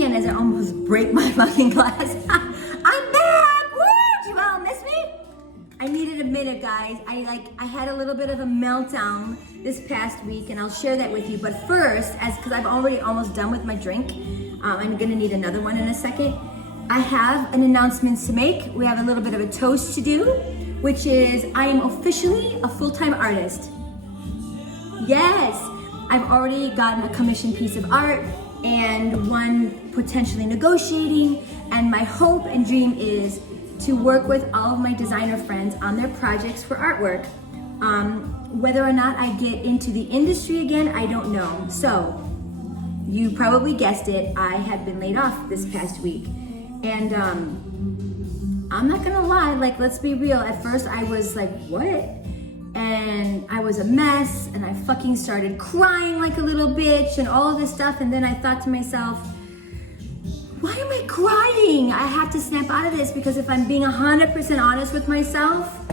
weekend as I almost break my fucking glass. I'm back! Woo! Did you all miss me? I needed a minute, guys. I had a little bit of a meltdown this past week, and I'll share that with you. But first, because I'm already almost done with my drink, I'm gonna need another one in a second. I have an announcement to make. We have a little bit of a toast to do, which is I am officially a full-time artist. Yes, I've already gotten a commissioned piece of art and one potentially negotiating, and my hope and dream is to work with all of my designer friends on their projects for artwork. Whether or not I get into the industry again, I don't know. So, you probably guessed it, I have been laid off this past week. And I'm not gonna lie, let's be real. At first I was like, what? And I was a mess, and I fucking started crying like a little bitch and all of this stuff. And then I thought to myself, why am I crying? I have to snap out of this, because if I'm being 100% honest with myself,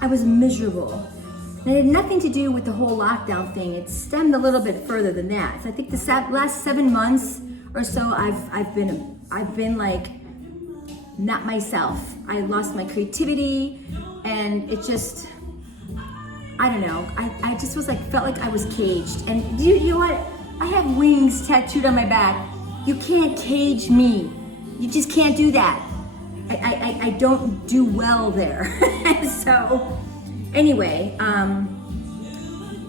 I was miserable. And it had nothing to do with the whole lockdown thing. It stemmed a little bit further than that. So I think the last 7 months or so, I've been like not myself. I lost my creativity, and it just, I don't know. I just was felt like I was caged. And you know what? I have wings tattooed on my back. You can't cage me. You just can't do that. I don't do well there. So anyway,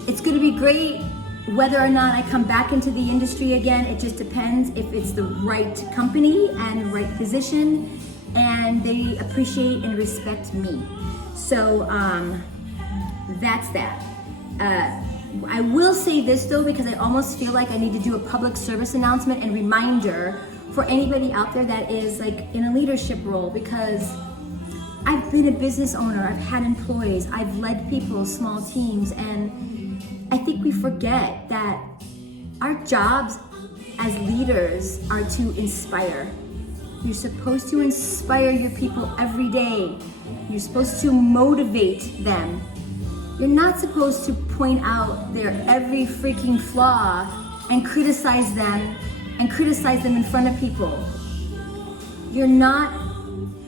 it's gonna be great. Whether or not I come back into the industry again, it just depends if it's the right company and the right position, and they appreciate and respect me. So that's that. I will say this though, because I almost feel like I need to do a public service announcement and reminder for anybody out there that is in a leadership role, because I've been a business owner, I've had employees, I've led people, small teams, and I think we forget that our jobs as leaders are to inspire. You're supposed to inspire your people every day. You're supposed to motivate them. You're not supposed to point out their every freaking flaw and criticize them in front of people. You're not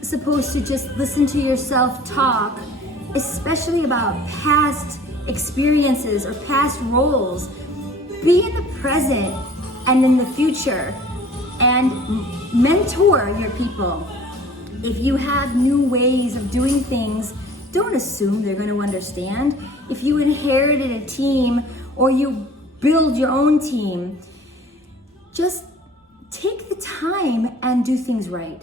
supposed to just listen to yourself talk, especially about past experiences or past roles. Be in the present and in the future, and mentor your people. If you have new ways of doing things, don't assume they're going to understand. If you inherited a team or you build your own team, just take the time and do things right.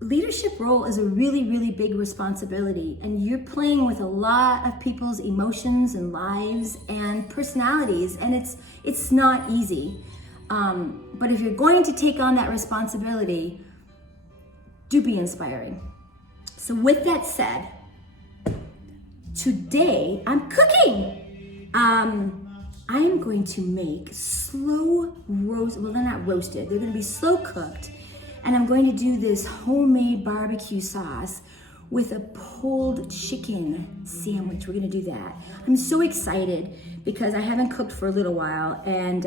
Leadership role is a really, really big responsibility, and you're playing with a lot of people's emotions and lives and personalities, and it's not easy. But if you're going to take on that responsibility, do be inspiring. So with that said, today I'm cooking. I am going to make slow roast, well, they're not roasted, they're gonna be slow cooked. And I'm going to do this homemade barbecue sauce with a pulled chicken sandwich. We're gonna do that. I'm so excited because I haven't cooked for a little while, and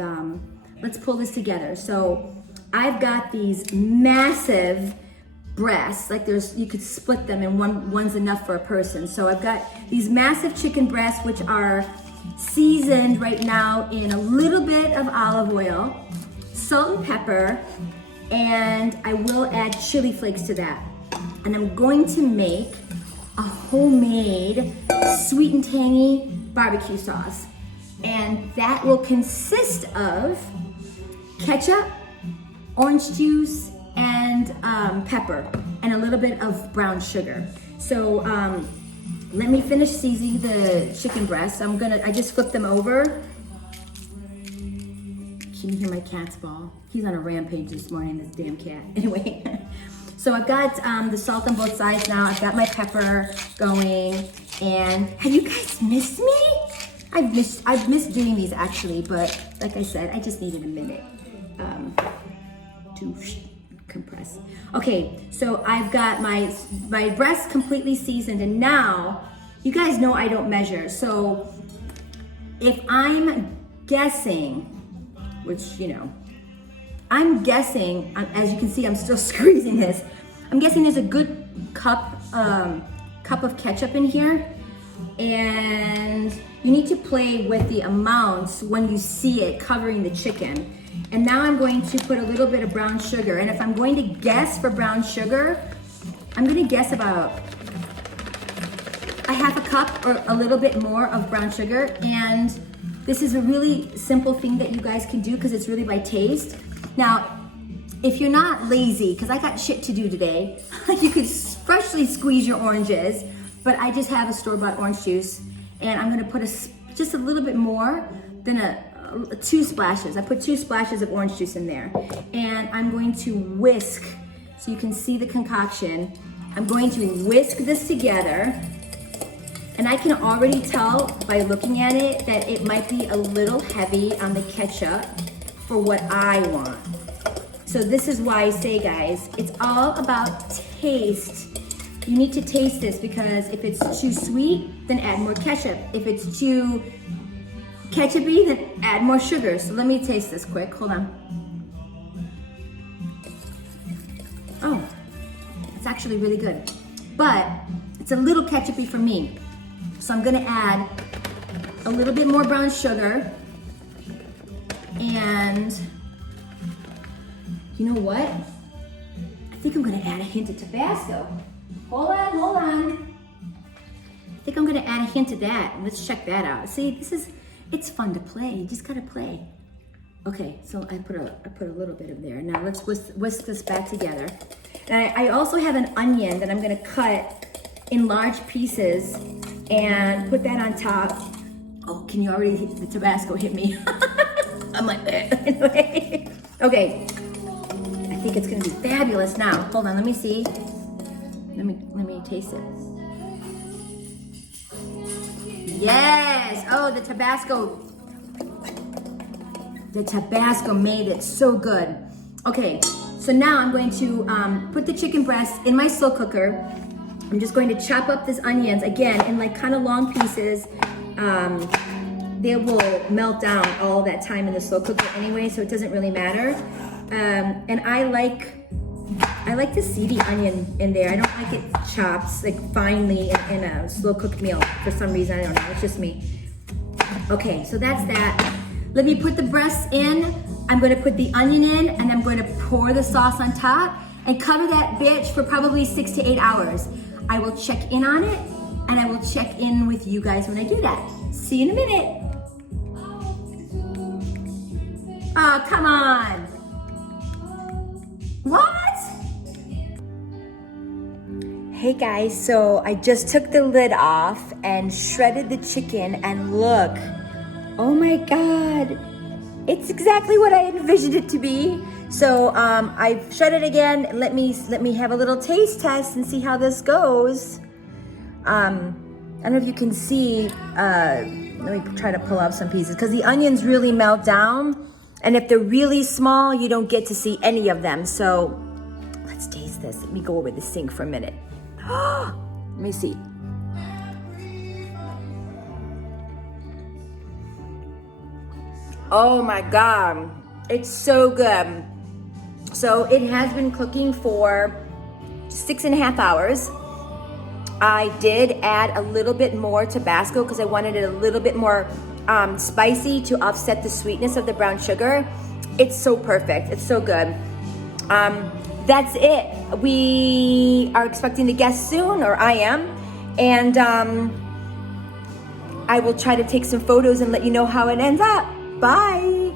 let's pull this together. So I've got these massive breasts, you could split them and one's enough for a person. So I've got these massive chicken breasts, which are seasoned right now in a little bit of olive oil, salt and pepper, and I will add chili flakes to that. And I'm going to make a homemade sweet and tangy barbecue sauce. And that will consist of ketchup, orange juice, and pepper, and a little bit of brown sugar. So let me finish seasoning the chicken breasts. I just flipped them over. Can you hear my cat's ball? He's on a rampage this morning, this damn cat. Anyway, so I've got the salt on both sides now. I've got my pepper going, and have you guys missed me? I've missed doing these actually, but like I said, I just needed a minute to compress. Okay, so I've got my breast completely seasoned, and now you guys know I don't measure. So if I'm guessing, which I'm guessing, as you can see, I'm still squeezing this. I'm guessing there's a good cup of ketchup in here, and you need to play with the amounts when you see it covering the chicken. And now I'm going to put a little bit of brown sugar, and if I'm going to guess for brown sugar, I'm gonna guess about a half a cup or a little bit more of brown sugar. And this is a really simple thing that you guys can do because it's really by taste. Now, if you're not lazy, because I got shit to do today, you could freshly squeeze your oranges, but I just have a store-bought orange juice, and I'm gonna put just a little bit more than 2 splashes. I put 2 splashes of orange juice in there, and I'm going to whisk, so you can see the concoction. I'm going to whisk this together, and I can already tell by looking at it that it might be a little heavy on the ketchup for what I want. So this is why I say, guys, it's all about taste. You need to taste this, because if it's too sweet, then add more ketchup. If it's too ketchupy, then add more sugar. So let me taste this quick, hold on. Oh, it's actually really good. But it's a little ketchupy for me. So I'm gonna add a little bit more brown sugar, and you know what? I think I'm gonna add a hint of Tabasco. Hold on. I think I'm gonna add a hint of that. Let's check that out. See, it's fun to play. You just gotta play. Okay, so I put a little bit of there. Now let's whisk this back together. And I also have an onion that I'm gonna cut in large pieces and put that on top. Oh, can you already the Tabasco hit me? I'm like, anyway. Okay, I think it's gonna be fabulous now. Hold on, let me see. Let me taste it. Yes, oh, the Tabasco made it so good. Okay, so now I'm going to put the chicken breast in my slow cooker. I'm just going to chop up these onions, again, in like kind of long pieces. They will melt down all that time in the slow cooker anyway, so it doesn't really matter. And I like to see the onion in there. I don't like it chopped like finely in a slow cooked meal for some reason. I don't know, it's just me. Okay, so that's that. Let me put the breasts in. I'm gonna put the onion in, and I'm going to pour the sauce on top and cover that bitch for probably 6 to 8 hours. I will check in on it, and I will check in with you guys when I do that. See you in a minute. Oh, come on. What? Hey guys, so I just took the lid off and shredded the chicken, and look, oh my God, it's exactly what I envisioned it to be. So I've shredded again. Let me have a little taste test and see how this goes. I don't know if you can see, let me try to pull out some pieces, because the onions really melt down, and if they're really small, you don't get to see any of them. So let's taste this. Let me go over the sink for a minute. Let me see. Oh my God, it's so good. So it has been cooking for 6.5 hours. I did add a little bit more Tabasco because I wanted it a little bit more spicy to offset the sweetness of the brown sugar. It's so perfect, it's so good. That's it. We are expecting the guests soon, or I am, and I will try to take some photos and let you know how it ends up. Bye.